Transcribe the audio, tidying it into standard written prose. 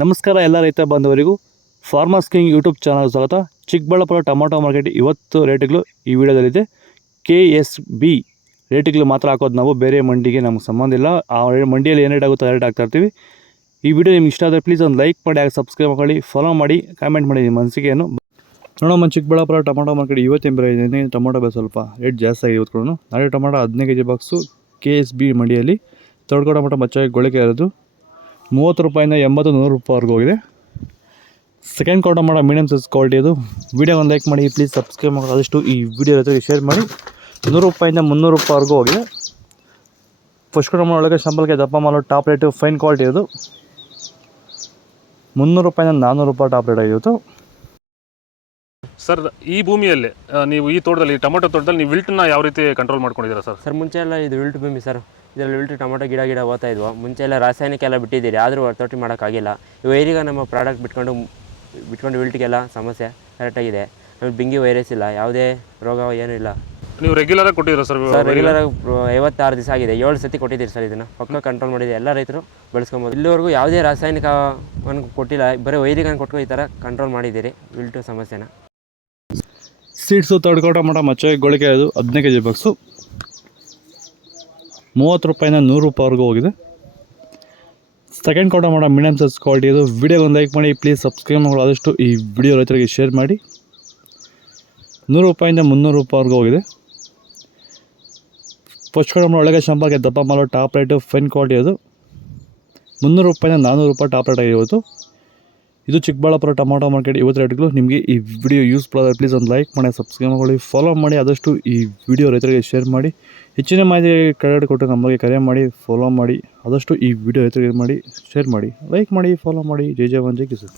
ನಮಸ್ಕಾರ ಎಲ್ಲ ರೈತ ಬಾಂಧವರಿಗೂ ಫಾರ್ಮರ್ಸ್ ಕಿಂಗ್ ಯೂಟ್ಯೂಬ್ ಚಾನಲ್ ಸ್ವಾಗತ. ಚಿಕ್ಕಬಳ್ಳಾಪುರ ಟೊಮೊಟೊ ಮಾರ್ಕೆಟ್ ಇವತ್ತು ರೇಟ್ಗಳು ಈ ವಿಡಿಯೋದಲ್ಲಿದೆ. KSB ರೇಟ್ಗಳು ಮಾತ್ರ ಹಾಕೋದು ನಾವು, ಬೇರೆ ಮಂಡಿಗೆ ನಮ್ಗೆ ಸಂಬಂಧ ಇಲ್ಲ. ಆ ಮಂಡಿಯಲ್ಲಿ ಏನು ರೇಟ್ ಆಗುತ್ತೋ ರೇಟ್ ಹಾಕ್ತಾ ಇರ್ತೀವಿ. ಈ ವಿಡಿಯೋ ನಿಮ್ಗೆ ಇಷ್ಟ ಆದರೆ ಪ್ಲೀಸ್ ಒಂದು ಲೈಕ್ ಮಾಡಿ, ಹಾಗೆ ಸಬ್ಸ್ಕ್ರೈಬ್ ಮಾಡಿ, ಫಾಲೋ ಮಾಡಿ, ಕಾಮೆಂಟ್ ಮಾಡಿ ನಿಮ್ಮ ಅನಿಸಿಕೆಯನ್ನು. ನೋಡೋಣ ಚಿಕ್ಕಬಳ್ಳಾಪುರ ಟೊಮೊಟೊ ಮಾರ್ಕೆಟ್ ಇವತ್ತಿನ ಬೆಲೆ ಇದೆ. ಟೊಮೊಟೊ ಬೆಲೆ ಸ್ವಲ್ಪ ರೇಟ್ ಜಾಸ್ತಿ ಆಗಿ ಇವತ್ತು. ನಾಳೆ ಟೊಮೊಟೊ 15 kg ಬಾಕ್ಸು KSB ಮಂಡಿಯಲ್ಲಿ ತೊಡ್ಕೊ ಟೊಮೊಟೊ ಬಚ್ಚಾಗಿ ಗೊಳಿಕೆ ಇರೋದು 30 ರೂಪಾಯಿಂದ 80-100 ರೂಪಾಯಿವರೆಗೂ ಹೋಗಿದೆ. ಸೆಕೆಂಡ್ ಕ್ವಾರ್ಟರ್ ಮಾಡೋ ಮೀಡಿಯಮ್ ಸೈಜ್ ಕ್ವಾಲಿಟಿ ಇದು. ವಿಡಿಯೋ ಒಂದು ಲೈಕ್ ಮಾಡಿ, ಪ್ಲೀಸ್ ಸಬ್ಸ್ಕ್ರೈಬ್ ಮಾಡಿ, ಆದಷ್ಟು ಈ ವಿಡಿಯೋ ಜೊತೆಗೆ ಶೇರ್ ಮಾಡಿ. 100 ರೂಪಾಯಿಂದ 300 ರೂಪಾಯಿವರೆಗೂ ಹೋಗಿದೆ. ಫಸ್ಟ್ ಕ್ವಾರ್ಟರ್ ಒಳಗೆ ಸಂಬಳಕ್ಕೆ ದಪ್ಪ ಮಾಲು ಟಾಪ್ ರೇಟು ಫೈನ್ ಕ್ವಾಲಿಟಿ ಇದು 300 ರೂಪಾಯಿಂದ 400 ರೂಪಾಯಿ ಟಾಪ್ ರೇಟ್ ಆಗಿತ್ತು. ಸರ್, ಈ ಭೂಮಿಯಲ್ಲಿ ನೀವು ಈ ತೋಟದಲ್ಲಿ ಟೊಮೊಟೊ ತೋಟದಲ್ಲಿ ನೀವು ವಿಲ್ಟನ್ನ ಯಾವ ರೀತಿ ಕಂಟ್ರೋಲ್ ಮಾಡ್ಕೊಂಡಿದ್ದೀರಾ ಸರ್? ಸರ್, ಮುಂಚೆ ಎಲ್ಲ ಇದು ವಿಲ್ಟ್ ಭೂಮಿ ಸರ್. ಇದರಲ್ಲಿ ವಿಲ್ಟ್ ಟೊಮೊಟೊ ಗಿಡ ಓದ್ತಾ ಇದ್ವು. ಮುಂಚೆ ಎಲ್ಲ ರಾಸಾಯನಿಕ ಎಲ್ಲ ಬಿಟ್ಟಿದ್ದೀರಿ, ಆದರೂ ತೋಟ ಮಾಡೋಕ್ಕಾಗಿಲ್ಲ. ಈಗ ನಮ್ಮ ಪ್ರಾಡಕ್ಟ್ ಬಿಟ್ಕೊಂಡು ವಿಲ್ಟ್ಗೆಲ್ಲ ಸಮಸ್ಯೆ ಕರೆಕ್ಟಾಗಿದೆ. ಆಮೇಲೆ ಬಿಂಗಿ ವೈರಸ್ ಇಲ್ಲ, ಯಾವುದೇ ರೋಗ ಏನೂ ಇಲ್ಲ. ನೀವು ರೆಗ್ಯುಲರಾಗಿ ಕೊಟ್ಟಿದ್ದೀರಾ ಸರ್? ರೆಗ್ಯುಲರಾಗಿ 56 ದಿವಸ ಆಗಿದೆ, 7 ಸತಿ ಕೊಟ್ಟಿದ್ದೀರಿ ಸರ್. ಇದನ್ನು ಪಕ್ಕ ಕಂಟ್ರೋಲ್ ಮಾಡಿದೆ, ಎಲ್ಲ ರೈತರು ಬಳಸ್ಕೊಬೋದು. ಇಲ್ಲಿವರೆಗೂ ಯಾವುದೇ ರಾಸಾಯನಿಕವನ್ನು ಕೊಟ್ಟಿಲ್ಲ, ಬರೀ ವೈರಿಗನ್ನು ಕೊಟ್ಟು ಈ ಥರ ಕಂಟ್ರೋಲ್ ಮಾಡಿದ್ದೀರಿ ವಿಲ್ಟು ಸಮಸ್ಯೆನ. ಸೀಡ್ಸು ತೊಡ್ಕೊ ಟೊಮೊಟೊ ಮಚ್ಚೆ ಗೊಳಿಕೆ ಅದು 15 kg ಬಾಕ್ಸು 30 ರೂಪಾಯಿಂದ 100 ರೂಪಾಯಿವರೆಗೂ ಹೋಗಿದೆ. ಸೆಕೆಂಡ್ ಕ್ವಾರ್ಟರ್ ಮಾಡೋ ಮೀಡಿಯಮ್ ಸೈಜ್ ಕ್ವಾಲಿಟಿ ಇದು. ವಿಡಿಯೋಗೆ ಒಂದು ಲೈಕ್ ಮಾಡಿ, ಪ್ಲೀಸ್ ಸಬ್ಸ್ಕ್ರೈಬ್ ಮಾಡಿ, ಆದಷ್ಟು ಈ ವಿಡಿಯೋ ರೈತರಿಗೆ ಶೇರ್ ಮಾಡಿ. 100 ರೂಪಾಯಿಂದ 300 ರೂಪಾಯಿವರೆಗೂ ಹೋಗಿದೆ. ಫಸ್ಟ್ ಕ್ವಾರ್ಟರ್ ಒಳಗೆ ಸಂಪರ್ಕ ದಪ್ಪ ಮಾಲು ಟಾಪ್ ರೇಟು ಫೈನ್ ಕ್ವಾಲಿಟಿ ಅದು 300 ರೂಪಾಯಿಂದ 400 ರೂಪಾಯಿ ಟಾಪ್ ರೇಟ್ ಆಗಿತ್ತು. ಇದು ಚಿಕ್ಕಬಳ್ಳಾಪುರ ಟೊಮೊಟೊ ಮಾರ್ಕೆಟ್ ಇವತ್ತು ರೇಟ್ಗಳು. ನಿಮಗೆ ಈ ವಿಡಿಯೋ ಯೂಸ್ಫುಲ್ ಆದರೆ ಪ್ಲೀಸ್ ಒಂದು ಲೈಕ್ ಮಾಡಿ, ಸಬ್ಸ್ಕ್ರೈಬ್ ಮಾಡಿ, ಫಾಲೋ ಮಾಡಿ, ಆದಷ್ಟು ಈ ವಿಡಿಯೋ ರೈತರಿಗೆ ಶೇರ್ ಮಾಡಿ. ಹೆಚ್ಚಿನ ಮಾಹಿತಿ ಕಡೆ ಕೊಟ್ಟು ನಮಗೆ ಕರೆ ಮಾಡಿ, ಫಾಲೋ ಮಾಡಿ, ಆದಷ್ಟು ಈ ವಿಡಿಯೋ ರೈತರಿಗೆ ಮಾಡಿ, ಶೇರ್ ಮಾಡಿ, ಲೈಕ್ ಮಾಡಿ, ಫಾಲೋ ಮಾಡಿ. ಜೈ ಜವಾನ್, ಜೈ ಕಿಸಾನ್.